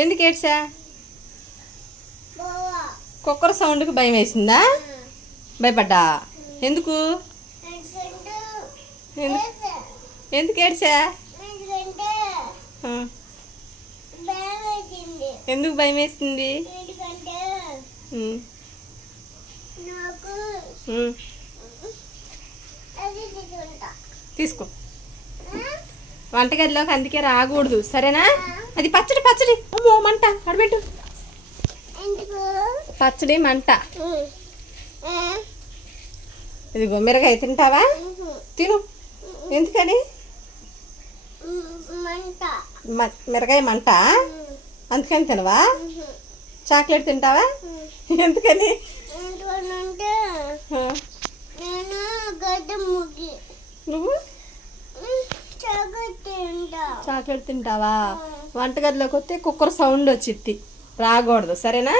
ఎందుకు ఏడ్చా? కుక్కర్ సౌండ్కి భయం వేసిందా? భయపడ్డా? ఎందుకు ఎందుకు ఏడ్చా? ఎందుకు భయం వేసింది? తీసుకో. వంటగదిలోకి అందుకే రాకూడదు, సరేనా? అది పచ్చడి పచ్చడి. అమ్మో మంట, అడబెట్టు. పచ్చడి మంట. ఇదిగో మిరగాయ తింటావా? తిను. ఎందుకని? మిరగాయ మంట, అందుకని తినవా? చాక్లెట్ తింటావా? ఎందుకని? నువ్వు చాక్లెట్ తింటావా? వంటగదిలోకి వస్తే కుక్కర్ సౌండ్ వచ్చింది, రాకూడదు, సరేనా?